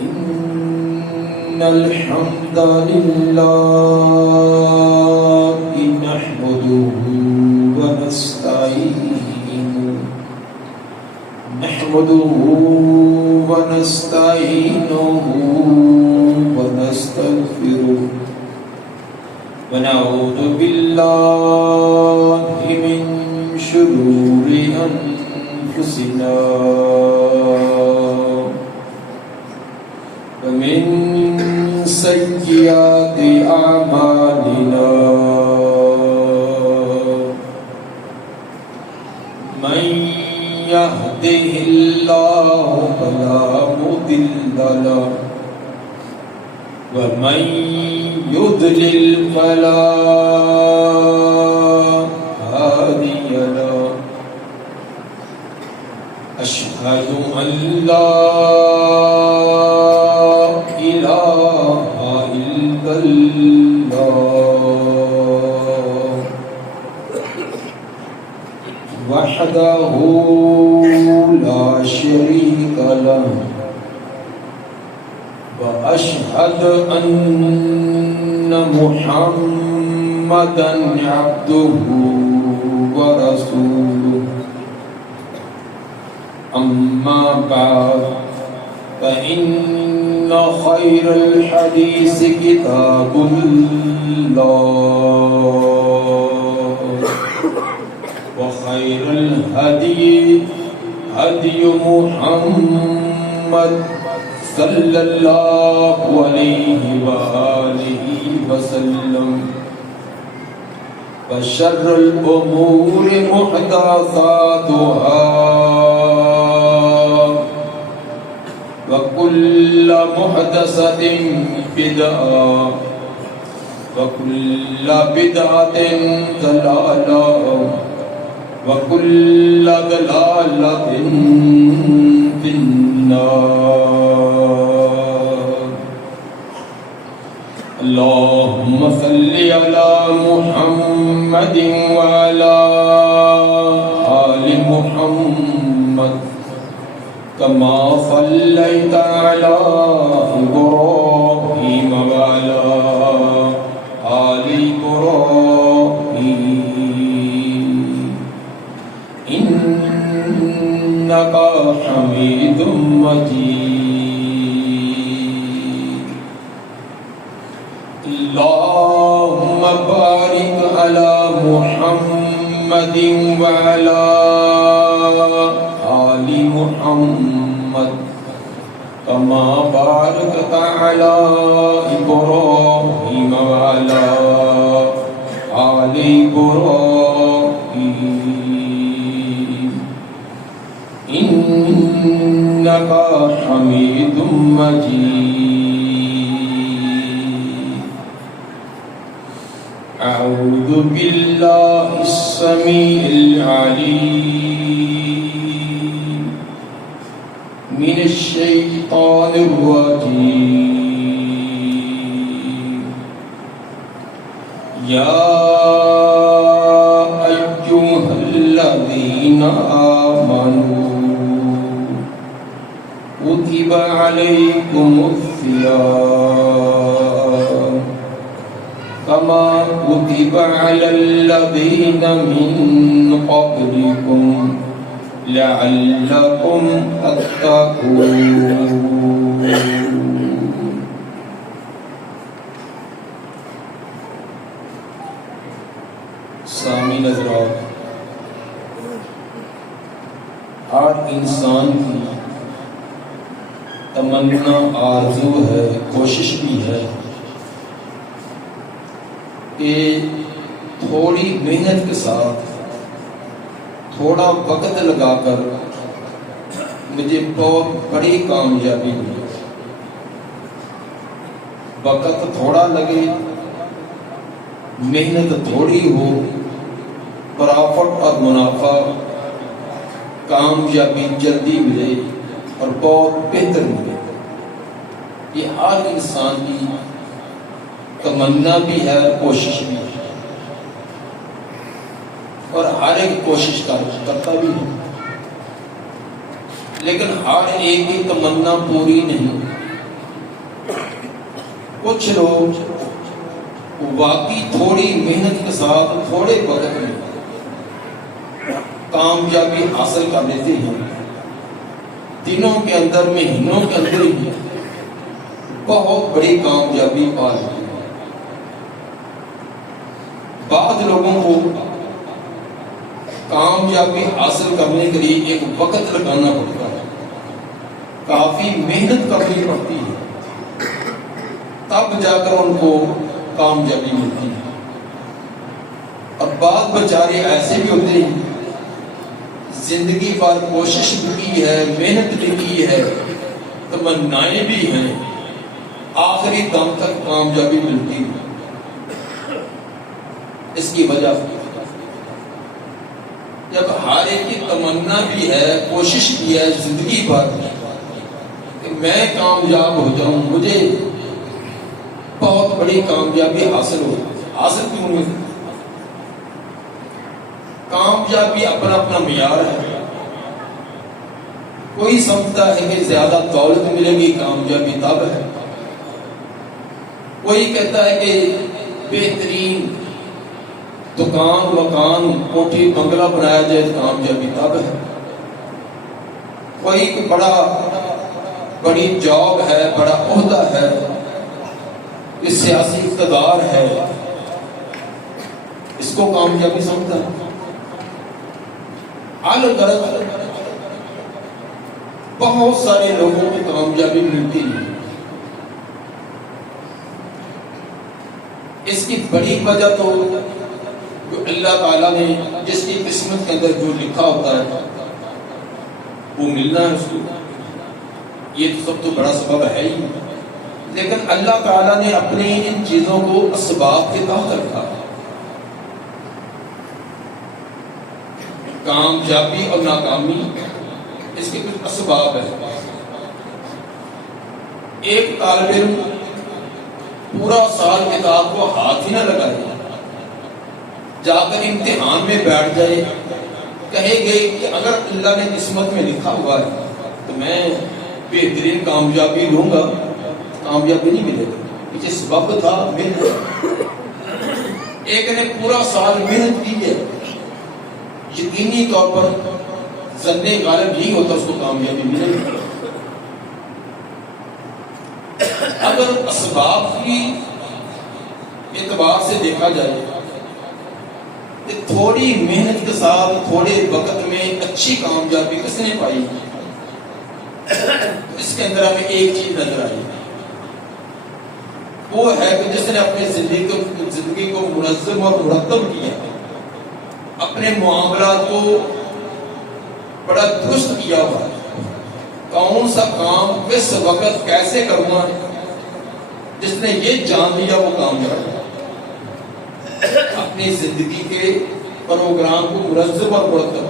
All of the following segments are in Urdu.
إن الحمد لله نحمده ونستعينه ونستغفره ونعوذ بالله من شرور أنفسنا ومن سيئات أعمالنا من يهده الله فلا مضل له ومن يضلل فلا هادي له أشهد أن لا إله إلا الله وحده لا شريك له وأشهد أن محمدًا عبده ورسوله أما بعد فإن خير الحديث كتاب الله وخير الهدي هدي محمد صلى الله عليه وآله وسلم وشر الأمور محدثاتها وكل محدثة بدعة وكل بدعة ضلالة وكل ضلالة في النار. اللهم صل على محمد وعلى آل محمد كما صليت على إبراهيم وعلى آل إبراهيم إنك حميد مجيد. اللهم بارك على محمد وعلى آل محمد كما باركت على إبراهيم وعلى آل إبراهيم إنك حميد مجيد. أعوذ بالله السميع العليم من الشيطان الرجيم. يا أيها الذين آمنوا كتب عليكم الصيام كما كتب على الذين من قبلكم لعلكم تتقون. سامعین حضرات، ہر انسان کی تمنا آرزو ہے، کوشش بھی ہے کہ تھوڑی محنت کے ساتھ تھوڑا وقت لگا کر مجھے بہت بڑی کامیابی ملی. وقت تھوڑا لگے، محنت تھوڑی ہو، پرافٹ اور منافع، کامیابی جلدی ملے اور بہت بہتر ملے. یہ ہر انسان کی تمنا بھی ہے، کوشش بھی ہے، اور ہر ایک کوشش کرتا بھی ہے، لیکن ہر ایک کی تمنا پوری نہیں. کچھ لوگ واقعی تھوڑی محنت کے ساتھ تھوڑے وقت میں کامیابی حاصل کر لیتے ہیں، دنوں کے اندر، مہینوں کے اندر ہی بہت بڑی کامیابی پا لیتے ہیں۔ بعض لوگوں کو کامیابی حاصل کرنے کے لیے ایک وقت لگانا پڑتا ہے، کافی محنت کرنی پڑتی ہے، تب جا کر ان کو کامیابی ملتی ہے۔ اور بعض بیچارے ایسے بھی ہوتے ہیں، زندگی پر کوشش بھی کی ہے، محنت بھی کی ہے، تمنائیں بھی ہیں، آخری دم تک کامیابی ملتی ہے۔ اس کی وجہ جب ہر ایک کی تمنا بھی ہے، کوشش بھی ہے زندگی بھر کہ میں کامیاب ہو جاؤں، مجھے بہت بڑی کامیابی حاصل کیوں نہیں؟ کامیابی اپنا اپنا معیار ہے۔ کوئی سمجھتا ہے کہ زیادہ دولت ملے گی کامیابی تب ہے، کوئی کہتا ہے کہ بہترین دکان مکان کوٹھی بنگلہ بنایا جائے تو کامیابی تب ہے، کوئی بڑی جاب ہے، بڑا عہدہ ہے، یہ سیاسی اقتدار ہے، اس کو کامیابی سمجھتا ہے۔ الغرض بہت سارے لوگوں کو کامیابی ملتی ہے۔ اس کی بڑی وجہ تو جو اللہ تعالیٰ نے جس کی قسمت کے اندر جو لکھا ہوتا ہے وہ ملنا ہے اس کو، یہ تو سب تو بڑا سبب ہے ہی، لیکن اللہ تعالیٰ نے اپنی ان چیزوں کو اسباب کے تحت رکھا۔ کامیابی اور ناکامی اس کے کچھ اسباب ہیں۔ ایک طالب علم پورا سال کتاب کو ہاتھ ہی نہ لگائے، جا کر امتحان میں بیٹھ جائے، کہے گے کہ اگر اللہ نے قسمت میں لکھا ہوا ہے تو میں بہترین کامیابی لوں گا، کامیابی نہیں ملے گی۔ پیچھے سبب تھا محنت۔ ایک نے پورا سال محنت کی ہے، یقینی طور پر ظن غالب ہی ہوتا اس کو کامیابی ملے گی۔ اگر اسباب کی اعتبار سے دیکھا جائے کہ تھوڑی محنت کے ساتھ تھوڑے وقت میں اچھی کامیابی کس نے پائی، اس کے اندر ہمیں ایک چیز نظر آئی، وہ ہے کہ جس نے اپنی زندگی کو منظم اور مرتب کیا، اپنے معاملات کو بڑا درست کیا ہوا ہے، کون سا کام کس وقت کیسے کرنا، جس نے یہ جان لیا وہ کامیاب ہے۔ اپنی زندگی کے پروگرام کو منظم اور مرتب،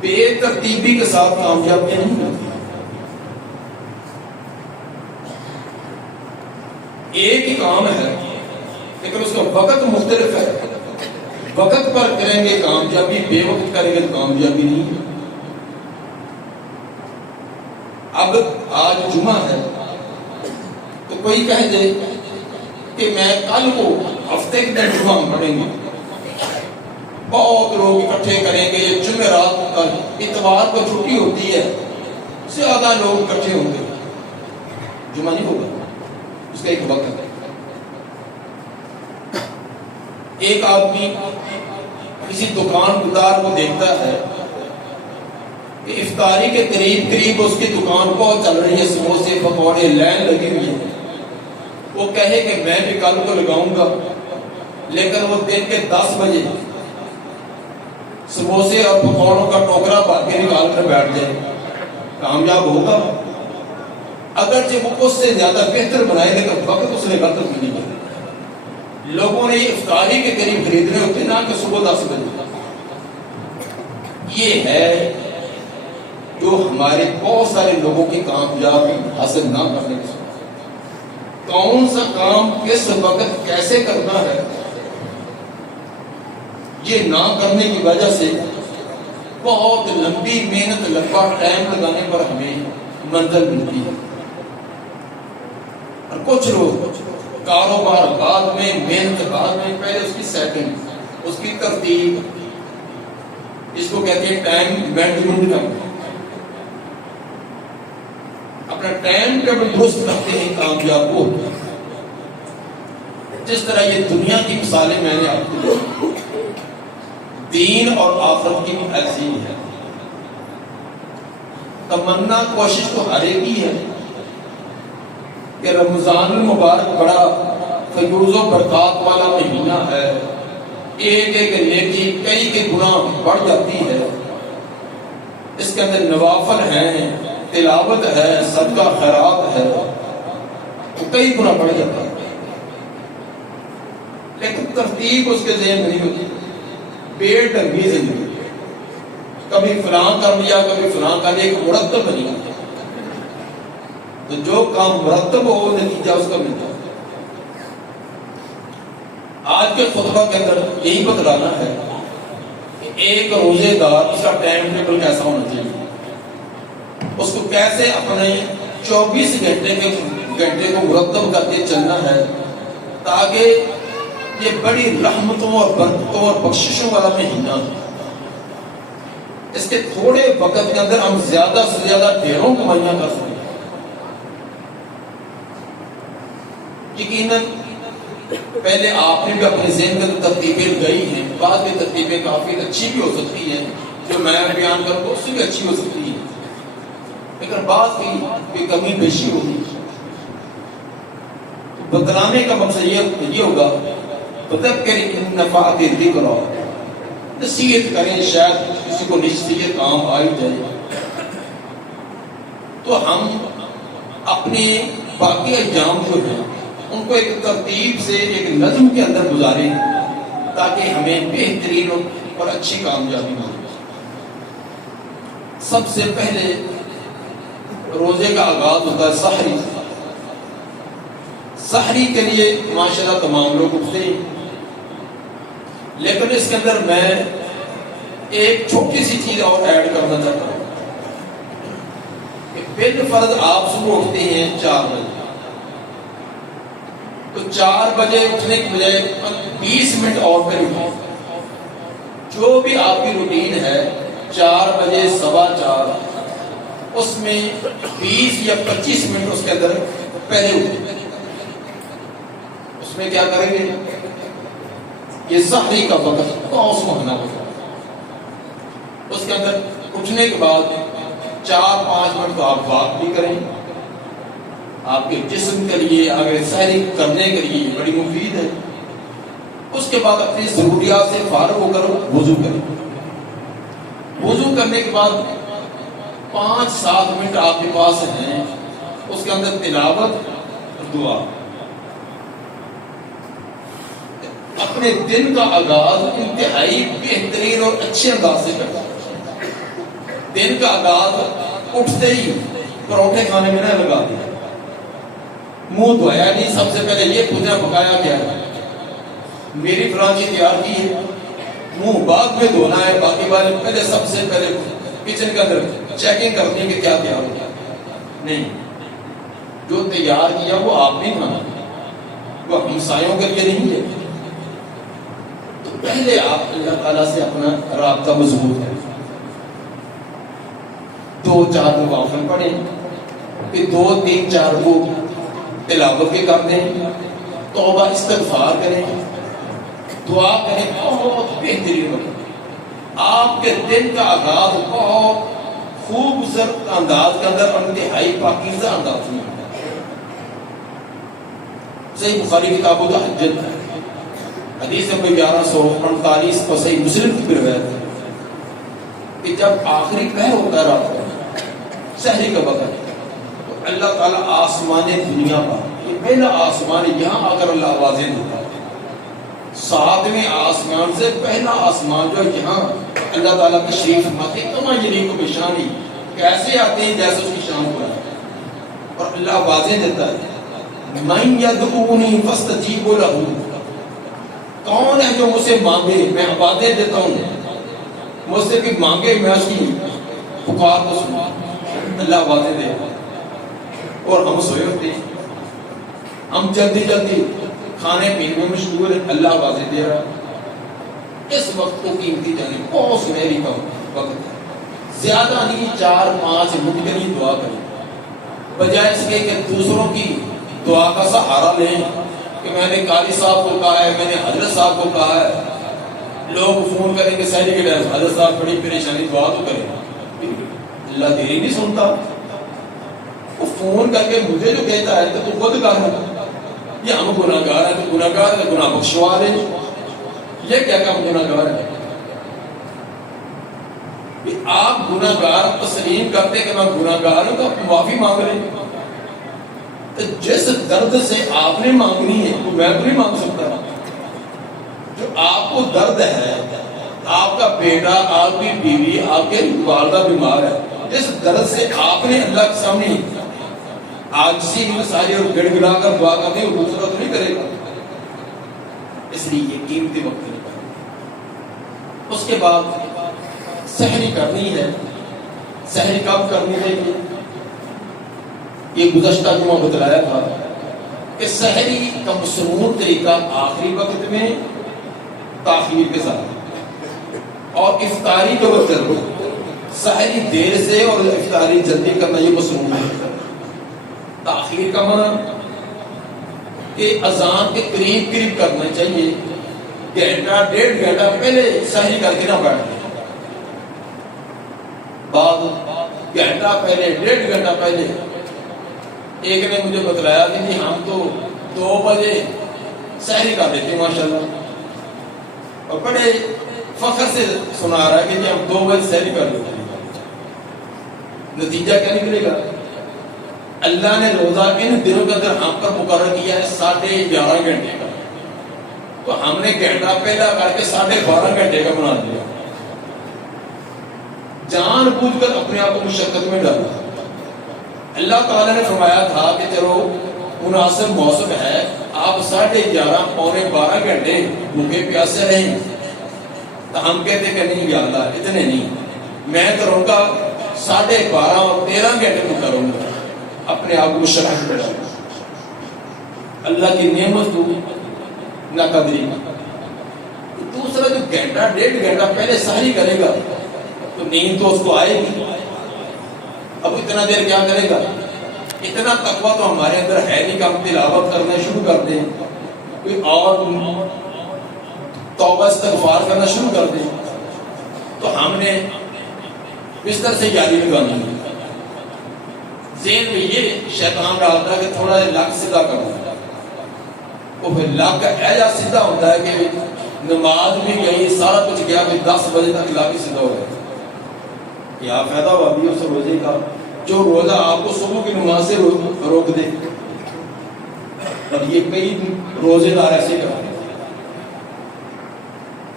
بے ترتیبی کے ساتھ کامیابیاں نہیں ملتی۔ ایک ہی کام ہے لیکن اس کا وقت مختلف ہے، وقت پر کریں گے کامیابی، بے وقت کریں گے تو کامیابی نہیں ہے۔ اب آج جمعہ ہے تو کوئی کہہ دے کہ میں کل کو ہفتے کے دن جمعہ پڑھیں گے، بہت لوگ اکٹھے کریں گے، جمعرات کا اتوار کو چھٹی ہوتی ہے، زیادہ لوگ اکٹھے ہوں گے، جمعہ نہیں ہوگا، اس کا ایک وقت ہے۔ ایک آدمی کسی دکاندار کو دیکھتا ہے کہ افطاری کے قریب اس کی دکان بہت چل رہی ہے، سموسے پکوڑے لائن لگی ہوئی ہے، وہ کہے کہ میں بھی کل کو لگاؤں گا، لیکن وہ دن کے 10 بجے سموسے اور پکوڑوں کا ٹوکرا بھر کے نکال کر بیٹھ جائے، کامیاب ہوگا؟ اگرچہ وہ اس سے زیادہ بہتر بنائے لیکن وقت اس نے غلط نہیں کیا۔ لوگوں نے یہ افطاری کے قریب خریدنے ہوتے نہ کہ صبح 10 بجے۔ یہ ہے جو ہمارے بہت سارے لوگوں کی کامیابی حاصل نہ کرنے کی سوچ، کون سا کام کس وقت کیسے کرنا ہے، یہ نہ کرنے کی وجہ سے بہت لمبی محنت، لمبا ٹائم لگانے پر ہمیں منزل ملتی ہے۔ اور کچھ لوگ کاروبار بعد میں، محنت بعد میں، پہلے اس کی سیٹنگ، اس کی ترتیب، اس کو کہتے ہیں ٹائم مینجمنٹ کا، اپنا ٹائم ٹیبل درست رکھتے ہیں، کامیاب ہوتے ہیں۔ جس طرح یہ دنیا کی مثالیں میں نے آپ کو دی، دین اور آخرت کی بھی ایسی ہی ہے۔ تمنا کوشش تو ہر ایک ہی ہے کہ رمضان المبارک بڑا فیوز و برکات والا مہینہ ہے، ایک ایک نیکی کئی کے گناہ بڑھ جاتی ہے، اس کے اندر نوافل ہیں، تلاوت ہے، صدقہ خیرات ہے، تو کئی گناہ بڑھ جاتا ہے، لیکن ترتیب اس کے ذہن نہیں ہوتی، بے ڈھنگی زندگی، کبھی فلاں کر لیا، کبھی فلاں کر لیا، ایک مرتب نہیں ہوتا۔ تو جو کام مرتب ہو نتیجہ اس کا ملتا ہے۔ آج کے خطبہ کے اندر یہی بتلانا ہے کہ ایک روزے دار اس کا ٹائم ٹیبل کیسا ہونا چاہیے، اس کو کیسے اپنے 24 گھنٹے کو مرتب کر کے چلنا ہے، تاکہ یہ بڑی رحمتوں اور برکتوں اور بخششوں والا مہینہ، اس کے تھوڑے وقت کے اندر ہم زیادہ سے زیادہ ڈھیروں کمائیاں کر سکیں۔ یقیناً پہلے آپ نے بھی اپنے ذہن میں ترتیبیں گئی ہیں، بعض کی ترتیبیں کافی اچھی بھی ہو سکتی ہیں، جو میں بیان کروں تو اس سے بھی اچھی ہو سکتی ہے، لیکن بعض کی کمی بیشی ہوگی۔ بتلانے کا مقصد یہ ہوگا فذکر ان نفعت الذکر، نصیحت کریں، شاید کسی کو نصیحت کام آئی جائے، تو ہم اپنے باقی ایام جو ہیں ان کو ایک ترتیب سے، ایک نظم کے اندر گزاریں، تاکہ ہمیں بہترین اور اچھی کامیابی ملے۔ سب سے پہلے روزے کا آغاز ہوتا ہے سحری۔ سحری کے لیے ماشاءاللہ تمام لوگ اٹھتے ہیں، لیکن اس کے اندر میں ایک چھوٹی سی چیز اور ایڈ کرنا چاہتا ہوں کہ بالفرض آپ صبح اٹھتے ہیں 4 بجے، تو 4 بجے اٹھنے کی بجائے 20 منٹ اور پھر اٹھیں۔ جو بھی آپ کی روٹین ہے 4 بجے، 4:15، اس میں 20 یا 25 منٹ اس کے اندر پہلے اٹھیں۔ اس میں کیا کریں گے؟ یہ سحری کا وقت بہت سہانا ہوتا ہے۔ اس کے اندر اٹھنے کے بعد 4-5 منٹ تو آپ واک بھی کریں، آپ کے جسم کے لیے، اگر سحری کرنے کے لیے بڑی مفید ہے۔ اس کے بعد اپنی ضروریات سے فارغ ہو کر وضو کریں۔ وضو کرنے کے بعد 5-7 منٹ آپ کے پاس ہیں، اس کے اندر تلاوت اور دعا۔ اپنے دن کا آغاز انتہائی بہترین اور اچھے انداز سے کریں۔ دن کا آغاز اٹھتے ہی پروٹھے کھانے میں نہ لگا دیں، منہ دھویا نہیں، سب سے پہلے یہ پوچھنا پکایا کیا ہے، میری فلاں چیز تیار کی ہے، منہ بعد میں دھونا ہے، باقی بارے پہلے سب سے پہلے کچن کے اندر چیکنگ کرنی ہے کہ کیا تیار ہو گیا۔ نہیں، جو تیار کیا وہ آپ نہیں کھانا، وہ ہمسایوں کے لیے نہیں ہے۔ تو پہلے آپ اللہ تعالیٰ سے اپنا رابطہ مضبوط ہے، 2-4 نوافل پڑھیں، پھر 2-3-4 کو تلاوت کے کر دیں، توبہ استغفار کریں، دعا کریں، بہت بہترین بنے۔ آپ کے دن کا آغاز بہت خوبصورت انداز کے اندر، انتہائی پاکیزہ انداز میں۔ صحیح بخاری کتاب التہجد حدیث نمبر 1148 اور صحیح مسلم کی روایت ہے کہ جب آخری پہر ہوتا ہے رات کا، سحری کا وقت، تو اللہ تعالیٰ آسمان دنیا پر، یہ پہلا آسمان ہے، یہاں آ کر اللہ آوازیں دیتا ہے۔ 7ویں آسمان سے پہلا آسمان جو ہے، یہاں اللہ تعالیٰ کی شریف فرماتے ہیں، کما یلیق بشانی، کیسے آتے ہیں جیسے اس کی شان کو ہے، اور اللہ آوازیں دیتا ہے، من یدعونی فاستجیب لہ، کون ہے جو مجھ سے مانگے میں آوازیں دیتا ہوں، مجھ سے بھی مانگے میں اس کی پکار کو سنوں۔ اللہ آوازیں دے، اور ہم سوئے ہوتے ہیں، ہم جلدی جلدی کھانے پینے میں مشغول ہیں، اللہ واضح دے رہا اس وقت کو قیمتی جانے بہت سنہری کا وقت ہے، زیادہ نہیں 4-5 منٹ کے لیے دعا کریں، بجائے اس کے کہ دوسروں کی دعا کا سہارا لیں کہ میں نے قاری صاحب کو کہا ہے، میں نے حضرت صاحب کو کہا ہے۔ لوگ فون کریں گے سہری کے ٹائم، حضرت صاحب بڑی پریشانی، دعا تو کریں، اللہ تیری نہیں سنتا۔ وہ فون کر کے مجھے جو کہتا ہے تو خود کہا ہے یہ ہم گناہ گار ہیں، تو گناہ گار ہے، گناہ بخشوا دے، یہ کیا کام گناہ گار ہے؟ آپ گناہ گار تسلیم کرتے کہ میں گناہ گار ہوں تو آپ معافی مانگ رہے ہیں، تو جس درد سے آپ نے مانگنی ہے وہ میں تو نہیں مانگ سکتا۔ جو آپ کو درد ہے، آپ کا بیٹا، آپ کی بیوی، آپ کے والدہ بیمار ہے، جس درد سے آپ نے اللہ کے سامنے عاجزی ساری اور گڑ گڑا کر دعا کرتے ہیں، وہ دوسرا تو نہیں کرے گا۔ اس لیے یہ قیمتی وقت نکال۔ اس کے بعد سحری کرنی ہے۔ سحری کب کرنی ہے؟ یہ گزشتہ جمعہ بتلایا تھا کہ سحری کا مسنون طریقہ آخری وقت میں تاخیر کے ساتھ، اور افطاری کے وقت سحری دیر سے اور افطاری جلدی کرنا یہ مسنون ہے۔ تاخیر کا معنی کہ اذان کے قریب قریب کرنا چاہیے، گھنٹہ 1.5 گھنٹہ پہلے سحری کر کے نہ بیٹھنا، بعد گھنٹہ پہلے 1.5 گھنٹہ پہلے۔ ایک نے مجھے بتلایا کہ جی ہم تو 2 بجے سحری کر لیتے ہیں ماشاءاللہ، اور بڑے فخر سے سنا رہا ہے کہ جی ہم 2 بجے سحری کر لیتے ہیں۔ نتیجہ کیا نکلے گا؟ اللہ نے روزہ ان دنوں کے اندر ہم پر مقرر کیا ہے 11.5 گھنٹے کا، تو ہم نے گھنٹہ پہلا کر کے 12.5 گھنٹے کا بنا دیا، جان بوجھ کر اپنے آپ کو مشقت میں ڈالا۔ اللہ تعالیٰ نے فرمایا تھا کہ چلو مناسب موسم ہے، آپ 11:30 پونے 12 گھنٹے بھوکے پیاسے رہیں، تو ہم کہتے کہ نہیں یا اللہ اتنے نہیں، میں کروں گا 12.5 اور 13 گھنٹے میں کروں گا، اپنے آپ کو مشقت میں ڈالا۔ اللہ کی نعمت تو نہ قدری۔ دوسرا جو گھنٹہ 1.5 گھنٹہ پہلے سحری کرے گا تو نیند تو اس کو آئے گی، اب اتنا دیر کیا کرے گا؟ اتنا تقویٰ تو ہمارے اندر ہے نہیں کہ ہم تلاوت کرنا شروع کر دیں، کوئی اور توبہ استغفار کرنا شروع کر دیں، تو ہم نے بستر سے یاری لگانی ہے۔ ذہن میں یہ شیطان ڈالتا ہے کہ تھوڑا لک سیدھا کرو، وہ پھر لک ایسا سیدھا ہوتا ہے کہ نماز بھی گئی، سارا کچھ گیا، پھر 10 بجے تک لک ہی سیدھا ہو گیا۔ کیا فائدہ ہوا بھی اس روزے کا جو روزہ آپ کو صبح کی نماز سے روک دے؟ اب یہ کئی روزے دار ایسے کرتے ہیں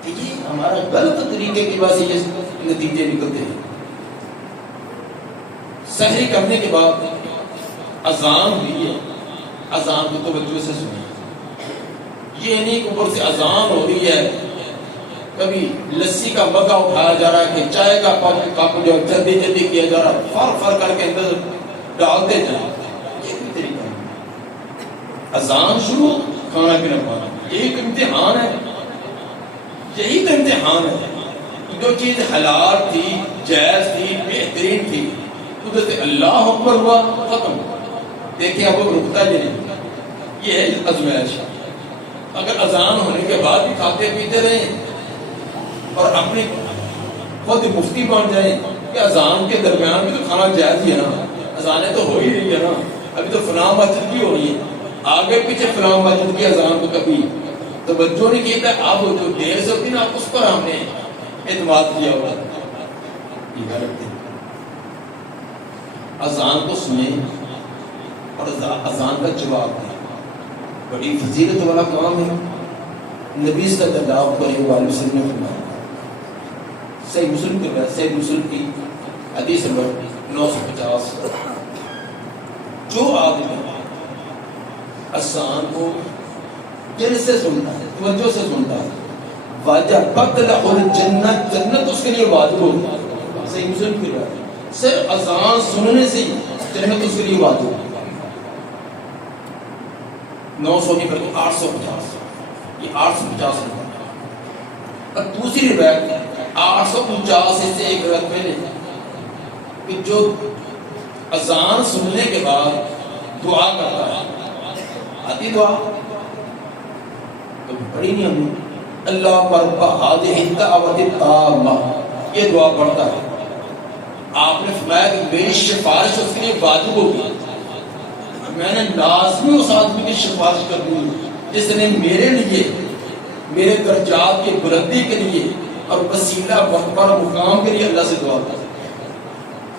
کہ یہ ہمارا غلط طریقے کی وجہ سے یہ نتیجے نکلتے ہیں۔ سحری کرنے کے بعد اذان ہوئی ہے، اذان کو توجہ سے سنیں، یہ نہیں کہ اوپر سے اذان ہو رہی ہے، کبھی لسی کا مگا اٹھایا جا رہا ہے کہ چائے کا کپ جو جلدی جلدی کیا جا رہا ہے، فر کر کے اندر ڈالتے جائیں، یہ بھی طریقہ ہے۔ اذان شروع، کھانا پینا کھانا، یہی تو امتحان ہے، یہی تو امتحان ہے۔ جو چیز حلال تھی، جائز تھی، بہترین تھی، ادھر سے اللہ اکبر ہوا، ختم۔ دیکھیں اب وہ رکتا ہی نہیں، یہ ہے آزمائش۔ اگر اذان ہونے کے بعد بھی کھاتے پیتے رہیں اور اپنی خود مفتی بن جائیں کہ اذان کے درمیان بھی تو کھانا جائز ہی ہے نا، اذانیں تو ہو ہی رہی ہے نا، ابھی تو فلاں مسجد کی ہو رہی ہے، آگے پیچھے فلاں مسجد کی اذان کو کبھی توجہ نہیں کیتا، اب جو دیر سے ہوتی نا اس پر ہم نے اعتماد کیا ہوا، یہ غلط ہے۔ اذان کو سنیں اور اذان کا جواب دیں، بڑی فضیلت والا کام ہے۔ نبی صلی اللہ علیہ وسلم نے فرمایا، صحیح مسلم کے بعد صحیح مسلم کی حدیث نمبر 950، جو آدمی اذان کو دل سے سنتا ہے، توجہ سے سنتا ہے، وجبت لہ الجنت، جنت اس کے لیے واجب ہوتی ہے۔ صحیح مسلم کے بعد صرف اذان سننے سے ہی جنت اس کے لیے واجب ہے۔ 900 نہیں بلکہ 850، یہ 850 نمبر۔ اور دوسری روایت 849 سے ایک روایت پہلے کہ جو اذان سننے کے بعد دعا کرتا ہے، آتی دعا تو پڑھی نہیں ہم نے، اللہ رب هذه الدعوة التامة، یہ دعا پڑھتا ہے۔ آپ نے فرمایا کہ میری سفارش اس کے لیے واجب ہوگی، میں نے لازمی اس آدمی کی سفارش کرنی جس نے میرے لیے، میرے درجات کی بلندی کے لیے اور وسیلہ مرتبہ اور مقام کے لیے اللہ سے دعا کی۔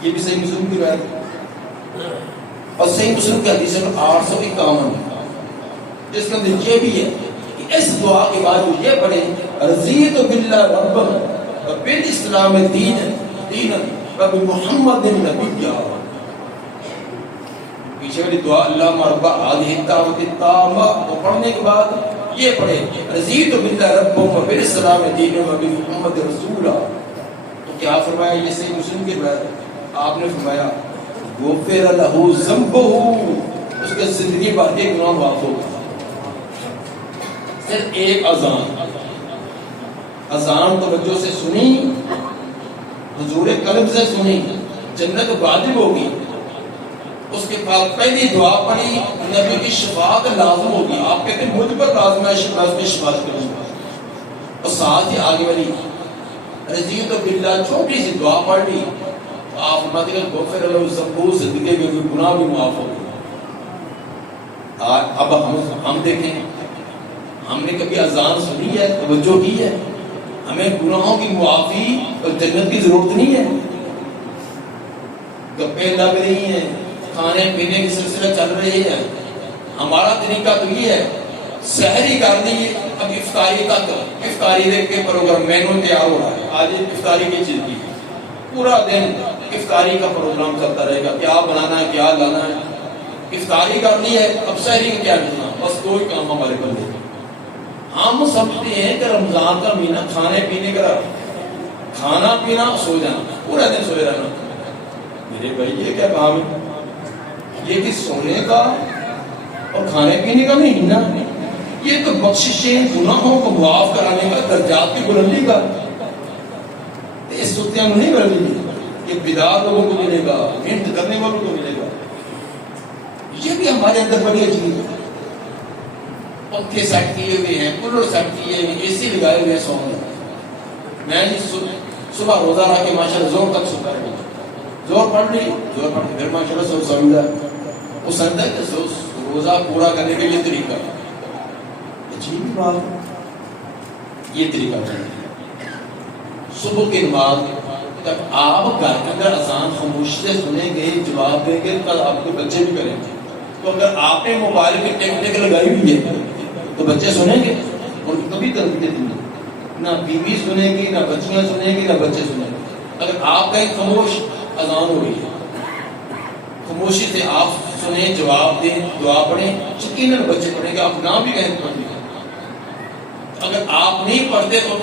یہ بھی صحیح مسلم کی روایت ہے، اور صحیح مسلم کی حدیث نمبر 851 جس کے اندر یہ بھی ہے کہ اس دعا کے بعد جو یہ پڑھے رضیت باللہ ربا وبالاسلام دینا وبمحمد نبی، پیچھے والی دعا اللہ رب هذه الدعوة التامة کو پڑھنے کے بعد یہ پڑھے رضیت باللہ ربا وبالاسلام دینا وبمحمد رسولا۔ تو کیا فرمایا؟ یہ صحیح مسلم کی روایت، آپ نے فرمایا غفر له ذنبه، اس کے زندگی بھر کے گناہ معاف ہو گئے۔ صرف ایک اذان توجہ سے سنی، حضور قلب سے سنی، جنت واجب ہوگی۔ اس کے بعد پہلی دعا پڑھی، نبی کی شفاعت لازم ہوگی۔ آپ کہتے ہیں مجھ پر لازم ہے شفاعت کروں گا، اور ساتھ ہی آگے والی رضیت باللہ چھوٹی سی دعا پڑھ لی، آپ مطلب غفر له ذنبه، زندگی میں کوئی گناہ بھی معاف ہو گئے۔ اب ہم دیکھیں، ہم نے کبھی اذان سنی ہے، توجہ کی ہے؟ ہمیں گناہوں کی معافی اور جنت کی ضرورت نہیں ہے۔ گپیں لگ رہی ہیں، کھانے پینے کی سلسلہ چل رہی ہے، ہمارا طریقہ تو یہ ہے سحری کر لی، اب افطاری تک، افطاری دیکھ کے پروگرام مینو تیار ہو رہا ہے، آج افطاری کی چیز کی، پورا دن افطاری کا پروگرام چلتا رہے گا، کیا بنانا ہے، کیا لانا ہے۔ افطاری کر لی ہے، اب سحری کا کیا کرنا، بس دو ہی کام ہمارے بندے۔ ہم سمجھتے ہیں کہ رمضان کا مہینہ کھانے پینے کا، کھانا پینا سو جانا، پورا دن سوئے رہنا۔ میرے بھائی یہ کیا کام ہے؟ یہ کہ سونے کا اور کھانے پینے کا مہینہ، یہ تو بخششیں، گناہوں کو معاف کرانے کا، درجات کی بلندی کا۔ اس ستیاں میں نہیں بلندی، یہ بدعات لوگوں کو ملے گا، محنت کرنے والوں کو ملے گا۔ یہ بھی ہمارے اندر بڑی عجیب ہے۔ پنکھے سیٹ کیے ہوئے ہیں، کولر سیٹ کیے ہوئے ہیں، اے سی لگائے ہوئے ہیں، سونے میں صبح روزہ رکھ کے ماشاءاللہ زور تک سوتا ہے، زور پڑھ لی، زور پڑھ کے پھر ماشاءاللہ سو سمجھا وہ سمجھتا ہے کہ روزہ پورا کرنے کے لیے طریقہ عجیب بات، یہ طریقہ چاہیے۔ صبح کی نماز جب آپ گھر کے اندر اذان خاموشی سے سنیں گے، جواب دیں گے، کل آپ کے بچے بھی کریں گے۔ تو اگر آپ نے موبائل کی ٹیکنیک لگائی ہوئی ہے تو بچے سنیں گے، اور کبھی تنقید دیں گے، نہ بیوی سنیں گی، نہ بچیاں سنیں گی، نہ بچے سنیں گے۔ اگر آپ کہیں خاموش اذان ہو رہی ہے، خاموشی سے آپ سنیں، جواب دیں، دعا پڑھیں، یقیناً بچے پڑھیں گے، آپ نہ بھی کہیں پڑھیں گے۔ اگر آپ نہیں پڑھتے تو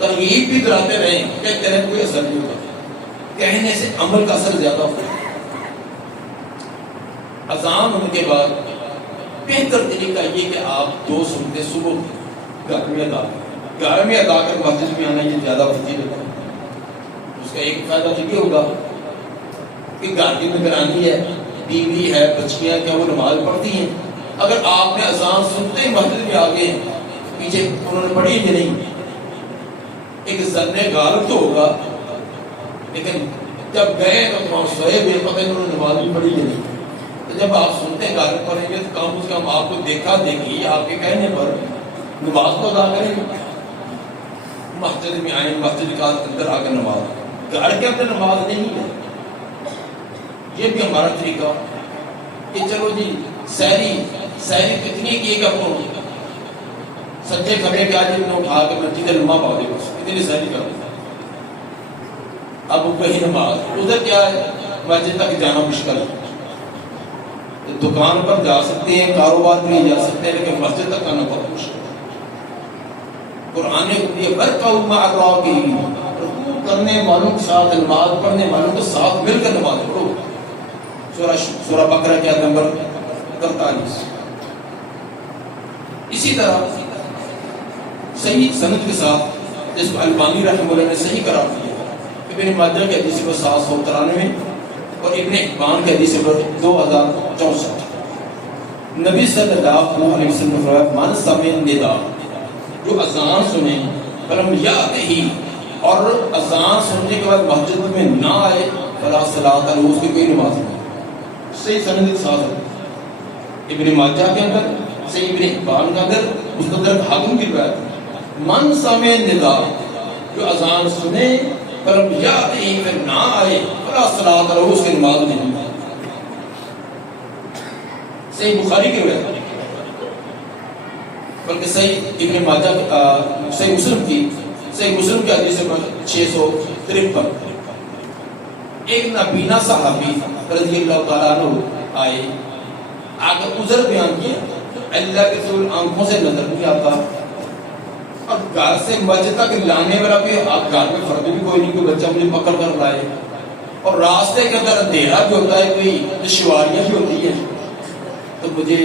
ترغیب بھی کراتے رہیں، کہتے رہیں کوئی اثر نہیں ہوتا، کہنے سے عمل کا اثر زیادہ ہوتا ہے۔ اذان ہونے کے بعد بہتر طریقہ یہ کہ آپ دو سنتے صبح گھر میں ادا کریں، گھر میں ادا کر مسجد میں آنا یہ زیادہ وسیع ہوتا ہے۔ اس کا ایک فائدہ یہ ہوگا کہ گھر کی نگرانی ہے، بیوی ہے، بچیاں کیا وہ نماز پڑھتی ہیں، اگر آپ نے اذان سنتے ہی مسجد میں آ گئے، پیچھے انہوں نے پڑھی ہی نہیں، ایک ظن غالب تو ہوگا، لیکن جب گئے تو وہاں سوئے ہوئے، پتہ نہیں انہوں نے نماز بھی پڑھی ہی نہیں۔ تو جب آپ سنتے ہیں غالب پڑھیں گے تو کم از کم آپ کو دیکھا دیکھی آپ کے کہنے پر نماز کو ادا کریں گے۔ مسجد میں آئیں، مسجد کا اندر آ کر نماز، گھر کے اندر نماز نہیں ہے۔ یہ بھی ہمارا طریقہ کہ چلو جی سحری کتنی کی کہ اپنوں سجے کھڑے کے آج انہوں اٹھا کے مسجد لمحہ پا دے، بس اتنی سحری کر دیں۔ اب وہی نماز ادھر کیا ہے، مسجد تک جانا مشکل ہے، دکان پر جا سکتے ہیں، کاروبار کے لیے جا سکتے ہیں، لیکن مسجد تک آنا بہت مشکل ہے۔ قرآن نے برکعوا مع الراکعین، رکوع کرنے والوں کے ساتھ، نماز پڑھنے والوں کے ساتھ مل کر نماز پڑھو۔ سورہ بقرہ کیا نمبر 43۔ اسی طرح صحیح سند کے ساتھ جس کو البانی رحمہ اللہ نے صحیح قرار دیا، ابن ماجہ کے حدیث نمبر 793 اور ابن حبان کے حدیث نمبر 2064، نبی صلی اللہ علیہ وسلم نے فرمایا من سمع النداء، جو اذان سنے فلم یاتہ، اور اذان سننے کے بعد مسجد میں نہ آئے، فلا صلاۃ له، اس کی کوئی نماز نہیں۔ صحیح سند کے ساتھ ابن ماجہ کے اندر، صحیح ابن حبان کے اندر، مستدرک حاکم کی روایت، من سمع النداء، جو اذان سنے فلم یاتہ، پھر نہ آئے، فلا صلاۃ له، اس کی نماز نہیں۔ صحیح بخاری کی روایت، بلکہ صحیح ابن ماجہ، صحیح مسلم کی، صحیح مسلم کی حدیث نمبر 653، ایک نابینا صحابی رضی اللہ تعالیٰ عنہ آئے، آگے عذر بیان کیا، اللہ کے رسول آنکھوں سے نظر نہیں آتا، اور گھر سے مسجد تک لانے والا بھی، آپ گھر میں فرد بھی کوئی نہیں، کوئی بچہ مجھے پکڑ کر لائے، اور راستے کے اندر اندھیرا بھی ہوتا ہے، کوئی دشواریاں بھی ہوتی ہیں، تو مجھے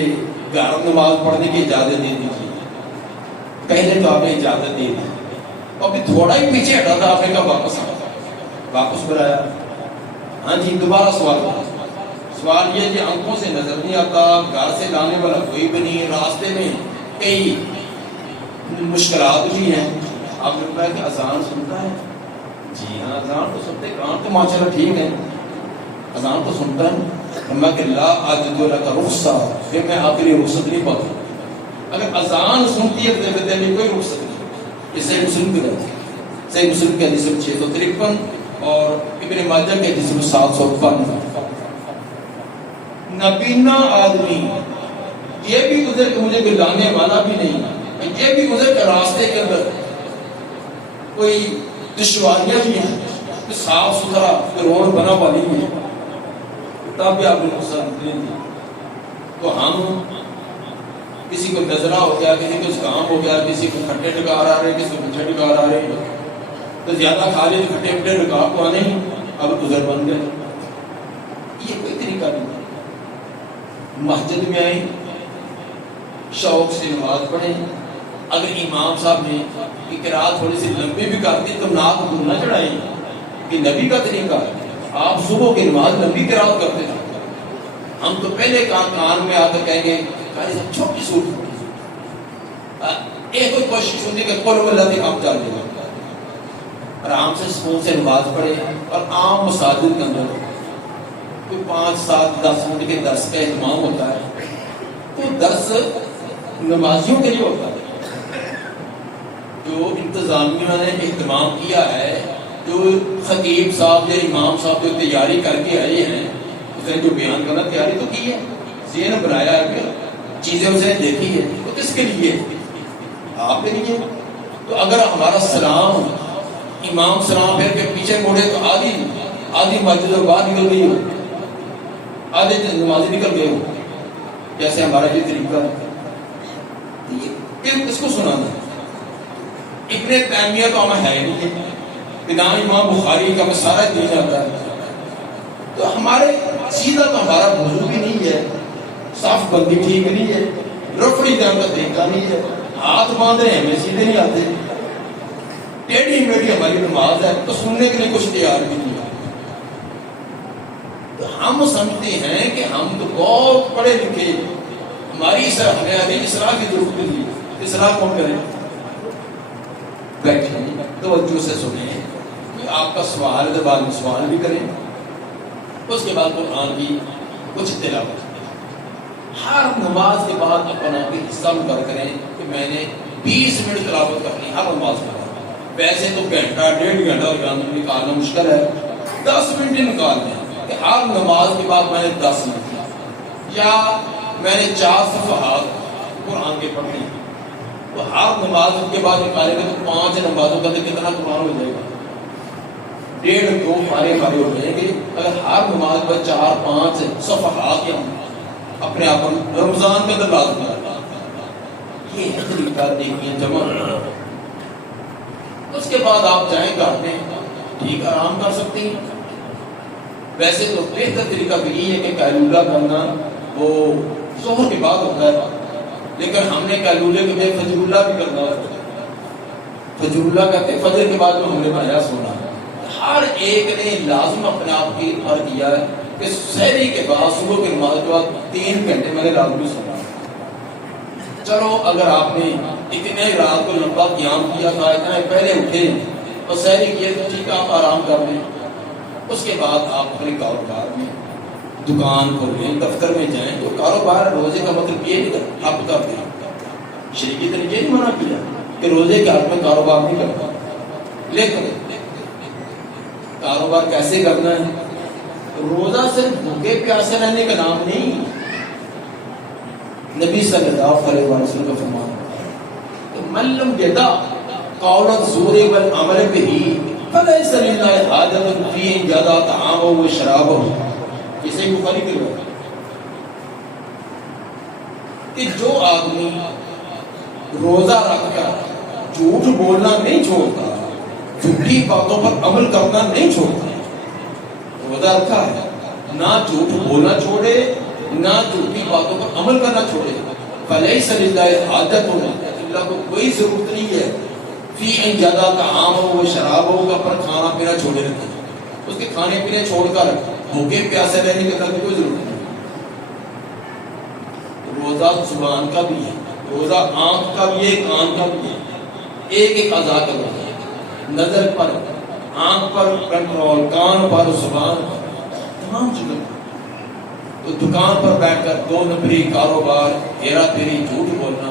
گھر نماز پڑھنے کی اجازت دے دیجیے۔ پہلے تو آپ نے اجازت دے دی، ابھی تھوڑا ہی پیچھے ہٹا تھا، آپ نے کہا واپس بلایا، ہاں جی دوبارہ سوال یہ کہ آنکھوں سے نظر نہیں آتا، گھر سے لانے والا کوئی بھی نہیں، راستے میں کئی مشکلات بھی ہیں، آپ نے کہا کہ اذان سنتا ہے؟ جی ہاں اذان تو سنتے، کان تو ماشاءاللہ ٹھیک ہے، اذان تو سنتا ہے۔ میں کہ لا اجد لک رخصہ، پھر میں آخری رخصت نہیں پاتا، اگر اذان سنتی ہے تو میں کوئی رخصت نہیں۔ یہ صحیح مسلم کی حدیث، صحیح مسلم کی حدیث 653 اور ابن ماجہ کی حدیث 752۔ نبینا آدمی یہ بھی گزر کہ مجھے لانے والا بھی نہیں، یہ بھی گزر کہ راستے کے اندر کوئی دشواریاں بھی ہیں، صاف ستھرا روڈ بنا ہوا نہیں ہے، تب بھی آپ نے مسلم نہیں دی، تو ہم کسی کو نظرہ ہو گیا، کسی کو زکام ہو گیا، کسی کو کھٹے ڈکار آ رہے، کسی کو میٹھے ڈکار آ رہے، تو زیادہ کھا لے تو کھٹے میٹھے ڈکار کو آنے ہی اب گزر بن گئے۔ یہ کوئی طریقہ نہیں۔ مسجد میں آئیں، شوق سے نماز پڑھیں، اگر امام صاحب نے قرات تھوڑی سی لمبی بھی کر دی تو ناک دور نہ چڑھائیں، یہ نبی کا طریقہ ہے، آپ صبح کی نماز لمبی قرات کرتے تھے، ہم تو پہلے کان میں آ کر کہیں گے قاری صاحب چھوٹی سورت، ایک کوئی کوشش ہوتی کہ قل اللہ تک آپ چل دیں، آرام سے سکون سے نماز پڑھے، اور عام مساجد کے اندر کوئی 5 7 10 منٹ کے درس کا اہتمام ہوتا ہے، تو درس نمازیوں کے لیے ہوتا ہے، جو انتظامیہ نے اہتمام کیا ہے، جو خطیب صاحب یا امام صاحب جو تیاری کر کے آئے ہیں، اس نے جو بیان کرنا تیاری تو کی ہے، ذہن بنایا ہے کہ چیزیں اس نے دیکھی ہے، تو کس کے لیے؟ آپ کے لیے۔ تو اگر ہمارا سلام، امام سلام پھر کے پیچھے موڑے تو آدھی مسجد اور باہر نکل گئی ہو، آدھے نمازی نکل گئے ہو، جیسے ہمارا یہ طریقہ ہے، کس کو سنانا؟ ابن تیمیہ تو ہمیں ہے نہیں ہے، بنا امام بخاری کا ہمیں سارا دین آتا ہے، تو ہمارے سیدھا تو ہمارا موضوع بھی نہیں ہے، صاف بندی ٹھیک نہیں ہے، رفڑی جان کا طریقہ نہیں ہے، ہاتھ باندھ رہے ہیں ہمیں سیدھے نہیں آتے، ٹیڑھی میڑھی ہماری نماز ہے، تو سننے کے لیے کچھ تیار بھی نہیں ہے۔ تو ہم سمجھتے ہیں کہ ہم تو بہت پڑھے لکھے، ہماری اصلاح کی ضرورت نہیں، اصلاح کون کرے؟ بیٹھیں توجہ سے سنیں، آپ کا سوال ہے تو بعد میں سوال بھی کریں، اس کے بعد قرآن کی کچھ تلاوت، ہر نماز کے بعد اپنا بھی حصہ مقرر کریں کہ میں نے 20 منٹ تلاوت کرنی ہر نماز کے بعد۔ ویسے تو گھنٹہ 1.5 گھنٹہ نکالنا مشکل ہے، 10 منٹ نکال دیں کہ ہر نماز کے بعد میں نے 10 منٹ، یا میں نے 4 صفحات قرآن کے پڑھنے، تو ہر نماز کے بعد نکالیں گے تو 5 نمازوں کا کتنا قرآن ہو جائے گا؟ 1.5 2 پارے ہو جائیں گے، اگر ہر نماز پر 4 5 صفحات یا اپنے آپ رمضان کے اندر لازم ہے، یہ ہے طریقہ دیکھیے جمع۔ اس کے بعد آپ جائیں گھر میں ٹھیک آرام کر سکتے ہیں۔ ویسے تو بہتر طریقہ بھی یہ ہے کہ قیلولہ کرنا وہ ظہر کے بعد ہوتا ہے، لیکن ہم نے کیلولے کے لیے فجر اللہ بھی کرنا ہوتا ہے. فجر اللہ کہتے ہیں فجر کے بعد میں ہم نے بنایا سونا. ہر ایک نے لازم اپنے آپ کی فرض کیا ہے کہ سحری کے بعد صبح کی نماز کے بعد 3 گھنٹے میں نے لازمی سونا. چلو اگر آپ نے اتنے رات کو لمبا قیام کیا تھا، اتنے پہلے اٹھے اور سحری کیے تو ٹھیک ہے آپ آرام کر لیں. اس کے بعد آپ اپنے کاروبار میں دکان کھولیں، دفتر میں جائیں. تو کاروبار روزے کا مطلب یہ نہیں آپ کر دیں. شریعت نے یہ نہیں منع کیا کہ روزے کے حق میں کاروبار نہیں کرنا، لیکن کاروبار کیسے کرنا ہے؟ روزہ صرف بھوکے پیاسے رہنے کا نام نہیں. نبی صلی اللہ علیہ وسلم کا فرمان ہے من لم یدع قول الزور والعمل به فليس لله حاجة في ان يدع طعامه وشرابه. اسے بخاری کی روایت کہ جو آدمی روزہ رکھ کر جھوٹ بولنا نہیں چھوڑتا، جھوٹی باتوں پر عمل کرنا نہیں چھوڑتا، روزہ رکھا ہے، نہ جھوٹ بولنا چھوڑے نہ جھوٹی باتوں پر عمل کرنا چھوڑے. فلیس للہ حاجت ہونا، اللہ کو کوئی ضرورت نہیں ہے فی ان زیادہ طعام ہو شراب ہو پر کھانا پینا چھوڑے رکھے. اس کے کھانے پینے چھوڑ کر بھوکے پیاسے رہنے کے اندر کوئی ضرورت نہیں. روزہ زبان کا بھی ہے، روزہ آنکھ کا بھی ہے، کان کا بھی ہے. ایک ایک اعضاء کا روزہ ہے. نظر پر، آنکھ پر کنٹرول، کان پر، زبان پر، تمام چیزوں پر. تو دکان پر بیٹھ کر 2 نمبری کاروبار، ہیرا پھیری، جھوٹ بولنا.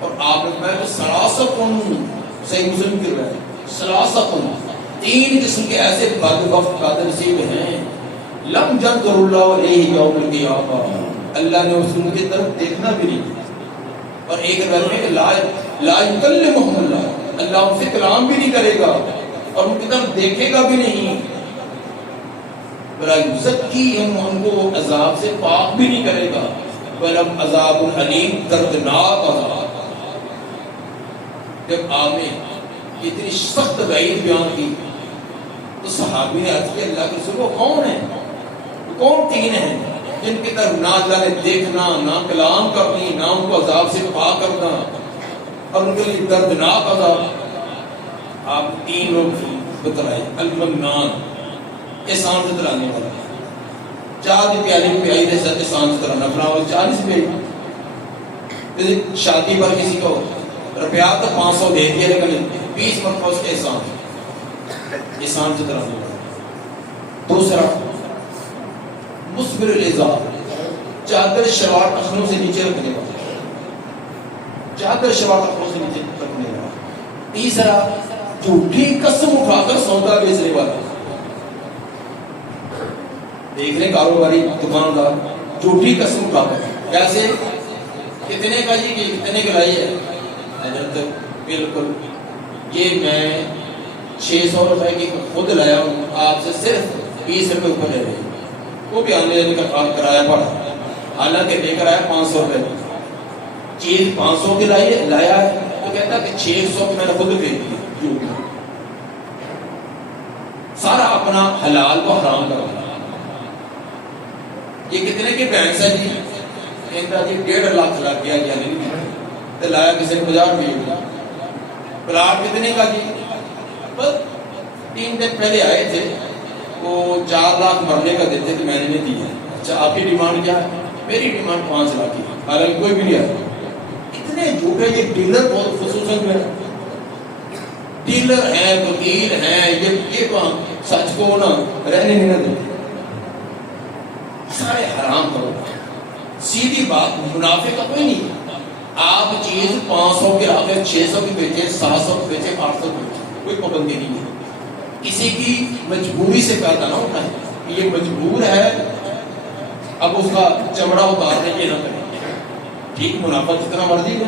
اور آپ نے فرمایا کہ سلاستن، صحیح مسلم کی روایت، سلاستن 3 قسم کے ایسے بدبخت قادر نصیب ہیں لم ينظر اللہ علیہ یوم القیامہ، اللہ نے اس کی طرف دیکھنا بھی نہیں. اور ایک روایت میں کہ لا یکلمہم اللہ، اللہ ان سے کلام بھی نہیں کرے گا اور ان کی طرف دیکھے گا بھی نہیں. ان کو عذاب سے پاک بھی نہیں کرے گا. بلم عذاب العلیم، دردناک عذاب. جب آپ نے اتنی سخت وعید بیان کی تو صحابی نے عرض کیا اللہ کے رسول وہ کون ہیں؟ کون 3 ہیں جن کی طرف نہ اللہ نے دیکھنا، نہ کلام کرنی، نہ ان کو عذاب سے پاک کرنا اور ان کے لیے دردناک عذاب؟ آپ 3 لوگ بتلائے. المنان، احسان سے دلانے والا. 4 دی پیالی کو پیائی دے ساتھ احسان سے دلانا. فلاں 40 پہ شادی پر کسی کو روپیہ تو 500 دے دیا لیکن 20 مرتبہ اس کے احسان سے دلانے والا. دوسرا مصبر الازار، چادر شلوار ٹخنوں سے نیچے رکھنے والا، چادر شلوار ٹخنوں سے نیچے رکھنے والا. تیسرا جھوٹی قسم اٹھا کر سودا بیچنے والا. دیکھ لیں کاروباری دکاندار جھوٹی قسم اٹھا کر، کیسے؟ کتنے کا جی، کتنے کا لائی ہے حضرت؟ بالکل یہ میں 600 روپے کی خود لایا ہوں، آپ سے صرف 20 روپے اوپر لے رہے ہیں. وہ بھی آنے جانے کا کرایہ پڑا، حالانکہ لے کر آیا 500 روپے. چیز 500 کی لایا ہے تو کہتا کہ 600 کی میں نے خود خرید دی. سارا اپنا حلال کو حرام کرا. یہ کتنے کے بینک سے جی؟ کہتا جی 1.5 لاکھ لگ گیا یا نہیں تو لایا کسی نے 50 روپے. پلاٹ کتنے کا جی؟ بس 3 دن پہلے آئے تھے، وہ 4 لاکھ مرنے کا دیتے کہ میں نے نہیں دیا. اچھا آپ کی ڈیمانڈ کیا ہے؟ میری ڈیمانڈ 5 لاکھ کی، حالانکہ کوئی بھی نہیں آیا. اتنے جھوٹے. یہ ڈیلر بہت خصوصاً ہے، ڈیلر ہیں، وکیل ہیں، یہ تو سچ کو نا رہنے نہیں نہ دیتے. سارے حرام کرو. سیدھی بات، منافع کا کوئی نہیں. آپ چیز 500 کے آگے 600 کی بیچے، 700 کی بیچے، 800 کی بیچے، کوئی پابندی نہیں ہے. کسی کی مجبوری سے پیدا نہ اٹھائیں. یہ مجبور ہے اب اس کا چمڑا اتارنے کے نہ کریں. ٹھیک، منافع جتنا مرضی ہو.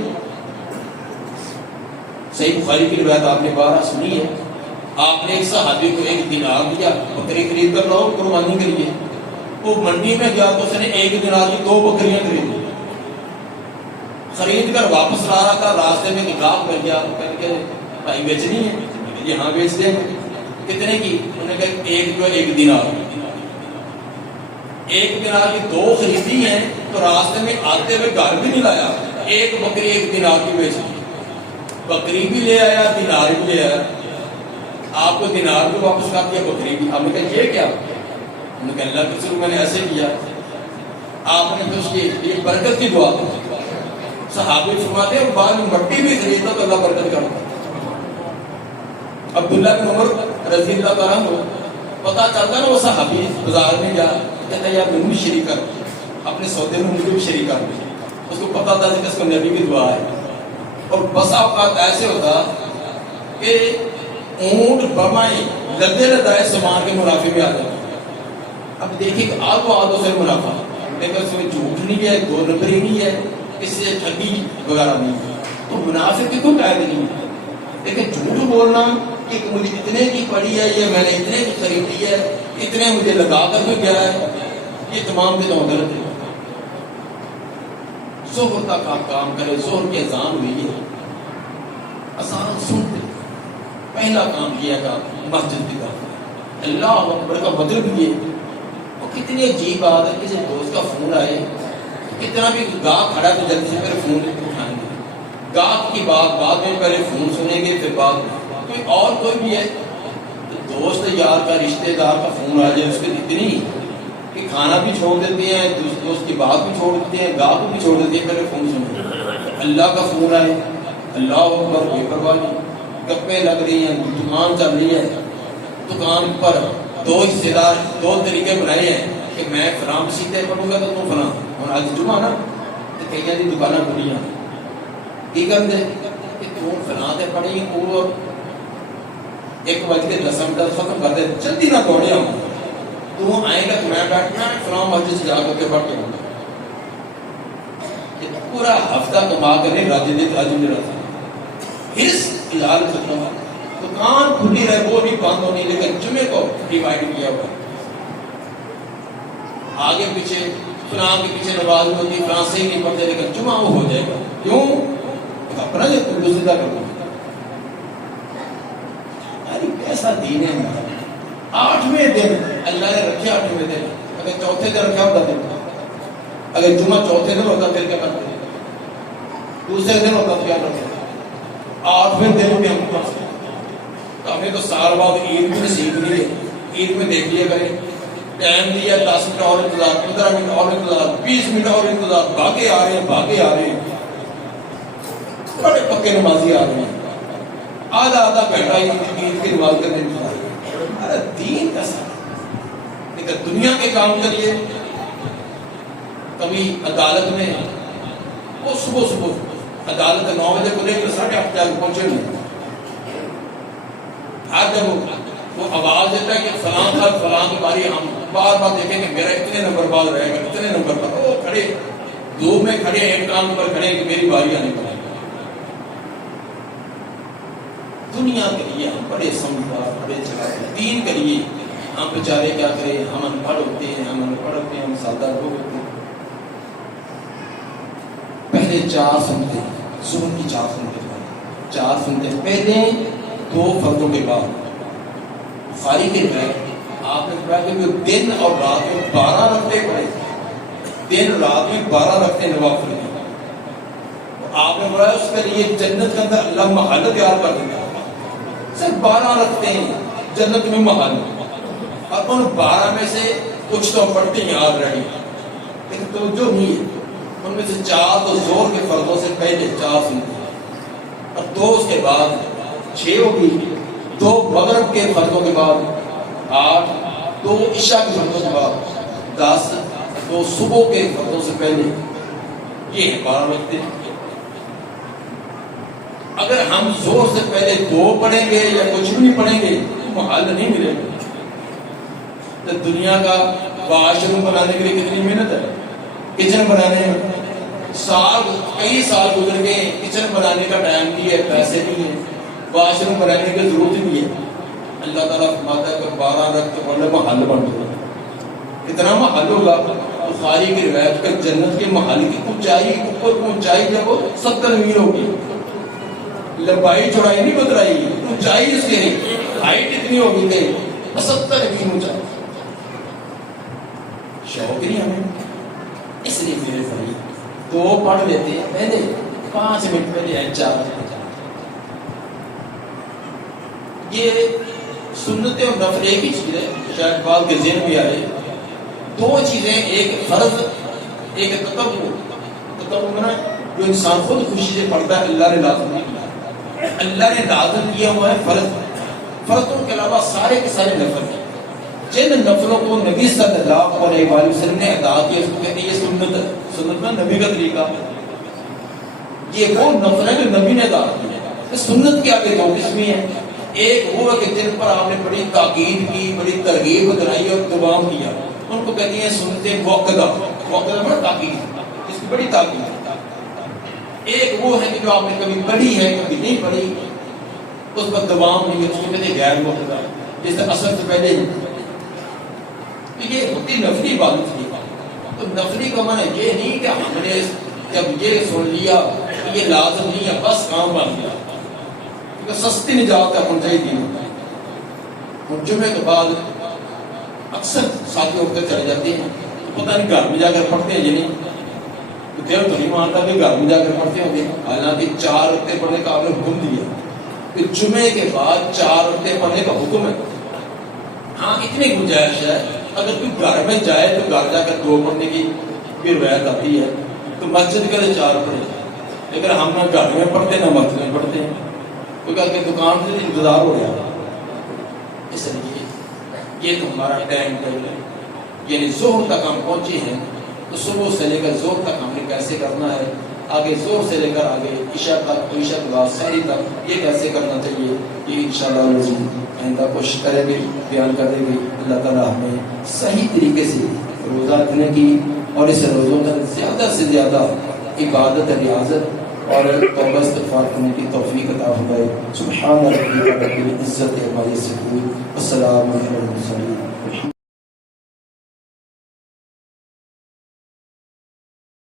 صحیح بخاری کی روایت آپ نے 12 سنی ہے. آپ نے ایک صحابی کو 1 دینار دیا، بکری خرید کر لاؤ قربانی کے لیے. وہ منڈی میں گیا تو اس نے 1 دینار کی 2 بکریاں خریدی. خرید کر واپس لا رہا تھا، راستے میں گراہک مل گیا، کہنے کے بھائی بیچنی ہے؟ یہاں بیچ دیں. کتنے کی؟ انہوں نے کہا 1 دینار. 1 دینار کی 2 خریدی ہیں تو راستے میں آتے ہوئے گھر بھی نہیں لایا. ایک بکری 1 دینار کی بیچ دی، بکری بھی لے آیا دینار بھی لے آیا، آپ کو دینار بھی واپس کر دیا بکری بھی. آپ نے کہا یہ کیا؟ انہوں نے کہا اللہ کے رسول میں نے ایسے کیا. آپ نے پھر اس کی برکت کی دعا کی. صحابی فرماتے ہیں بعد میں مٹی بھی خریدتا تو اللہ برکت کرتا. عبداللہ بن عمر رضی اللہ تعالیٰ عنہ پتا چلتا نا وہ صحابی بازار میں گیا کہتا ہے یار میں بھی شریک کر اپنے سودے میں مجھے بھی شریک کر دیں. اس کو پتا تھا کہ اس کو نبی کی دعا ہے. اور بسا اوقات ایسے ہوتا کہ اونٹ بمائیں لدے لدائے سامان کے منافع میں آ جاتا. اب دیکھیں کہ آدھوں سے منافع، لیکن اس میں جھوٹ نہیں ہے، 2 نمبری نہیں ہے، اس سے ٹھگی وغیرہ نہیں ہے، تو منافع کی کوئی قاعدہ نہیں ہے. لیکن جھوٹ بولنا کہ مجھے اتنے کی پڑی ہے، یہ میں نے اتنے کی خریدی ہے، اتنے مجھے لگا کر بھی گیا ہے، یہ تمام کے تو غلط ہے. ظہر تک آپ کام کرے، ظہر کی اذان ہوئی ہے، اذان سنتے پہلا کام کیا کہ مسجد کی طرف. اللہ اکبر کا مطلب یہ وہ کتنی عجیب بات ہے. کسی دوست کا فون آئے، کتنا بھی گاہ کھڑا تو جلدی سے پہلے فون اٹھائیں گے، گاہ کی بات بعد میں پہلے فون سنیں گے، پھر بعد میں کوئی بھی ہے دوست یار کا رشتہ دار کا فون آ جائے اس کی اتنی کہ کھانا بھی چھوڑ دیتے ہیں، دوست کی بات بھی چھوڑ دیتے ہیں، گاہ کو بھی چھوڑ دیتے ہیں، پہلے فون سنیں. اللہ کا فون آئے، اللہ اکبر، بے پرواہی، گپیں لگ رہی ہیں، دکان چل رہی ہے، دکان پر 2 حصے دار 2 طریقے بنائے ہیں کہ میں فلاں مسیطے پڑھوں گا تو تم فلاں. اور آج جمعہ نا تو کئی دی دکانیں کھلی ہیں، کی کر دے کہ تم فلاں تے پڑھی اور 1:10 ختم کر دے، جلدی نہ دوڑے ہوں، تو آئے گا تو میں بیٹھنا فلاں مسجد سے جا کر کے پڑھ کے آؤں گا. پورا ہفتہ کما کر نہیں راجی دے راجی میں رہتا ہرس لال ختم. دکان کھلی رہے وہ بھی بند ہونی، لیکن جمعے کو ڈیوائڈ کیا ہوا آگے پیچھے فلاں کے پیچھے نماز ہوتی، فلاں سے ہی نہیں پڑھتے، لیکن جمعہ وہ ہو جائے گا. کیوں؟ اپنا جو گزشتہ کرنا ایسا دین ہے ہمارا. 8ویں دن اللہ نے رکھے، 8ویں دن اگر چوتھے دن رکھا ہوتا دن، اگر جمعہ چوتھے دن ہوتا پھر کیا کرتے؟ دوسرے دن ہوتا کیا کرتے؟ 8ویں دن بھی ہم کو تو ہمیں تو سال بعد عید میں نصیب نہیں ہے. عید میں دیکھ لیا کریں ٹائم دیا 10 منٹ اور انتظار، 15 منٹ اور انتظار، 20 منٹ اور انتظار، بھاگے آ رہے ہیں بھاگے آ رہے ہیں، بڑے پکے نمازی آ رہے ہیں، آدھا گھنٹہ عید کی نماز کرنے میں دین کا ساتھ. لیکن دنیا کے کام کریے. کبھی عدالت میں وہ صبح عدالت 9 بجے کھلے تو 8:30 جا کے پہنچے نہیں. آج جب وہ آواز دیتا ہے کہ فلاں تھا فلاں کی باری، ہم بار بار دیکھیں کہ میرا اتنے نمبر بعد رہے گا، اتنے نمبر پر وہ کھڑے 2 میں کھڑے ایک کام پر کھڑے کہ میری باری آنے پر. دنیا کے لیے ہم بڑے سمجھدار، بڑے چلاتے، دین کے لیے ہم بیچارے کیا کریں، ہم ان پڑھ ہوتے ہیں، ہم سادہ لوگ ہوتے ہیں. پہلے 4 سنتے ظہر کی 4 سنتے پہلے 2 فرضوں کے بعد. بخاری کے روایت آپ نے پڑھا کہ دن اور رات میں 12 رکعتیں پڑھے، دن رات میں 12 رکعتیں نوافل ہیں. آپ نے پڑھا اس کے لیے جنت کے اندر اللہ محل تیار کر دیتا ہے. صرف 12 رکھتے ہیں جنت میں محل، اور ان 12 میں سے کچھ تو پڑھتے یاد رہے، لیکن توجہ نہیں ہے. ان میں سے 4 تو زور کے فرضوں سے پہلے 4 سنتے ہیں، اور 2 اس کے بعد 6 ہوگی، 2 مغرب کے فرضوں کے بعد 8، 2 عشاء کے فرضوں کے بعد 10، 2 صبح کے فرضوں سے پہلے. یہ 12 رکھتے ہیں. اگر ہم زور سے پہلے 2 پڑھیں گے یا کچھ بھی نہیں پڑھیں گے تو حل نہیں ملے گا. تو دنیا کا واش روم بنانے کے لیے کتنی محنت ہے، کچن بنانے میں کئی سال گزر گئے، کچن بنانے کا ٹائم نہیں ہے، پیسے نہیں ہے، واش روم بنانے کی ضرورت نہیں ہے. اللہ تعالیٰ فرماتا ہے کہ 12 رکعت پڑھنے محل بن جائے. کتنا محل ہوگا؟ بخاری کی روایت پر جنت کے محل کی اونچائی، اوپر اونچائی جب 70 میل ہوگی. لمبائی چوڑائی نہیں بترائی، اونچائی اس کی ہائٹ اتنی ہوگی کہ 70 میل اونچائی. شوق نہیں ہمیں، اس لیے میرے بھائی تو وہ پڑھ لیتے ہیں پہلے 5 منٹ پہلے ہیں 4 منٹ. یہ سنت اور نفل ایک ہی چیز ہے. شاید بات کے ذہن میں آئے 2 چیزیں، ایک فرض ایک تطوع میں جو انسان خود خوشی سے پڑھتا ہے. اللہ نے لازم نہیں کیا، اللہ نے لازم کیا ہوا ہے فرضوں کے علاوہ سارے کے سارے نفل ہیں. جن نفلوں کو نبی صلی اللہ علیہ وسلم نے ادا کیا اس کو کہتے ہیں یہ سنت ہے. سنت میں نبی کا طریقہ ہے. یہ وہ نفل ہے جو نبی نے ادا کیا. سنت کے آگے 2 قسمیں ہیں. ایک وہ ہے کہ جن پر آپ نے بڑی تاکید کی، بڑی ترغیب دلائی اور دوام کیا، ان کو کہتے ہیں سنت موقدہ. موقدہ بڑا تاکید، اس کی بڑی تاکید. ایک وہ ہے کہ جو آپ نے کبھی پڑھی ہے کبھی نہیں پڑھی، اس پر دوام نہیں ہے، اس کو کہتے ہیں غیر موقدہ. جس سے اثر سے پہلے ہی یہ ہوتی نفلی عبادت کی. تو نفلی کا معنی یہ نہیں کہ ہم نے جب یہ سن لیا کہ یہ لازم نہیں ہے بس کام بن گیا، کیونکہ سستی نجات ہے اپن چاہیے. اور جمعے کے بعد اکثر ساتھی اٹھ کر چلے جاتے ہیں، تو پتہ نہیں گھر میں جا کر پڑھتے ہیں یا نہیں. تو دل تو نہیں مانتا کہ گھر میں جا کر پڑھتے ہوں گے. حالانکہ 4 رکعتیں پڑھنے کا آپ نے حکم دیا کہ جمعے کے بعد 4 رکعتیں پڑھنے کا حکم ہے. ہاں اتنی گنجائش ہے اگر کوئی گھر میں جائے تو گھر جا کر 2 پڑھنے کی بھی روایت آتی ہے تو مسجد کے لیے 4 پڑھے. لیکن ہم نہ گھر میں پڑھتے نہ مسجد میں پڑھتے ہیں، کیونکہ دکان سے انتظار ہو گیا. اس لیے یہ تو ہمارا ٹائم ٹیبل ہے. یعنی ظہر تک ہم پہنچے ہیں تو صبح سے لے کر ظہر تک ہم نے کیسے کرنا ہے، آگے ظہر سے لے کر آگے عشاء تک، عشاء کے بعد سحری تک یہ کیسے کرنا چاہیے، یہ انشاءاللہ آئندہ کوشش کریں گے، بیان کریں گے. اللہ تعالیٰ ہمیں صحیح طریقے سے روزہ رکھنے کی اور اس روزوں کا زیادہ سے زیادہ عبادت ریاضت اور توبہ استغفار کرنے کی توفیق عطا فرمائے. سبحان ربک رب العزت عما یصفون والسلام علی المرسلین.